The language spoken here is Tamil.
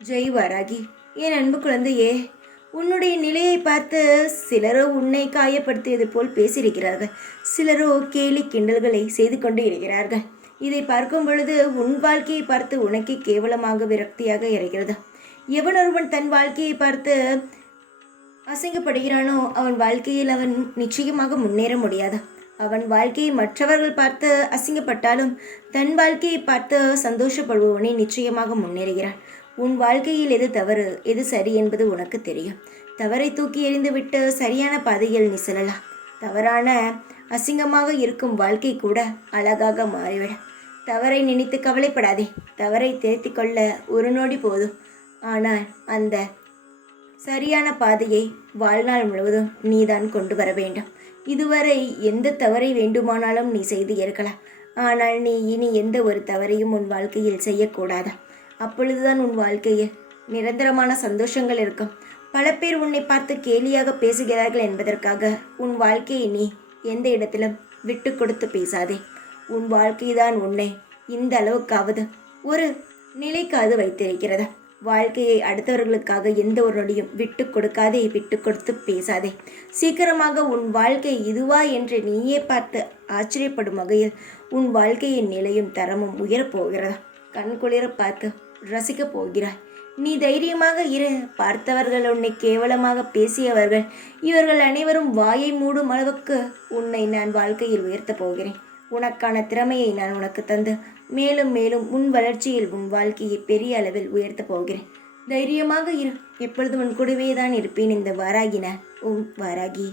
ஜெய் வாராகி, என் அன்பு குழந்தையே, உன்னுடைய நிலையை பார்த்து சிலரோ உன்னை காயப்படுத்தியது போல் பேசியிருக்கிறார்கள். சிலரோ கேலி கிண்டல்களை செய்து கொண்டு இருக்கிறார்கள். இதை பார்க்கும் பொழுது உன் வாழ்க்கையை பார்த்து உனக்கே கேவலமாக விரக்தியாக இருக்கிறது. எவனொருவன் தன் வாழ்க்கையை பார்த்து அசிங்கப்படுகிறானோ அவன் வாழ்க்கையில் அவன் நிச்சயமாக முன்னேற முடியாது. அவன் வாழ்க்கையை மற்றவர்கள் பார்த்து அசிங்கப்பட்டாலும் தன் வாழ்க்கையை பார்த்து சந்தோஷப்படுபவனே நிச்சயமாக முன்னேறுகிறான். உன் வாழ்க்கையில் எது தவறு எது சரி என்பது உனக்கு தெரியும். தவறை தூக்கி எறிந்துவிட்டு சரியான பாதையில் நீ செல்லலாம். தவறான அசிங்கமாக இருக்கும் வாழ்க்கை கூட அழகாக மாறிவிட. தவறை நினைத்து கவலைப்படாதே. தவறை திருத்தி கொள்ள ஒரு நொடி போதும். ஆனால் அந்த சரியான பாதையை வாழ்நாள் முழுவதும் நீதான் கொண்டு வர வேண்டும். இதுவரை எந்த தவறை வேண்டுமானாலும் நீ செய்து இருக்கலாம். ஆனால் நீ இனி எந்த ஒரு தவறையும் உன் வாழ்க்கையில் செய்யக்கூடாது. அப்பொழுதுதான் உன் வாழ்க்கையில் நிரந்தரமான சந்தோஷங்கள் இருக்கும். பல பேர் உன்னை பார்த்து கேலியாக பேசுகிறார்கள் என்பதற்காக உன் வாழ்க்கையை நீ எந்த இடத்திலும் விட்டு கொடுத்து பேசாதே. உன் வாழ்க்கைதான் உன்னை இந்த அளவுக்காவது ஒரு நிலைக்காது வைத்திருக்கிறது. வாழ்க்கையை அடுத்தவர்களுக்காக எந்த ஒரு நொடியும் விட்டு கொடுக்காதே, விட்டு கொடுத்து பேசாதே. சீக்கிரமாக உன் வாழ்க்கை இதுவா என்று நீயே பார்த்து ஆச்சரியப்படும் வகையில் உன் வாழ்க்கையின் நிலையும் தரமும் உயரப்போகிறது. கண்குளிர பார்த்து ரசிக்கப் போகிறாய். நீ தைரியமாக இரு. பார்த்தவர்கள் உன்னை கேவலமாக பேசியவர்கள் இவர்கள் அனைவரும் வாயை மூடும் அளவுக்கு உன்னை நான் வாழ்க்கையில் உயர்த்தப் போகிறேன். உனக்கான திறமையை நான் உனக்கு தந்து மேலும் மேலும் உன் வளர்ச்சியில் உன் வாழ்க்கையை பெரிய அளவில் உயர்த்தப் போகிறேன். தைரியமாக இரு. எப்பொழுதும் உன் கூடவே தான் இருப்பேன். இந்த வாராகி நான் வாராகி.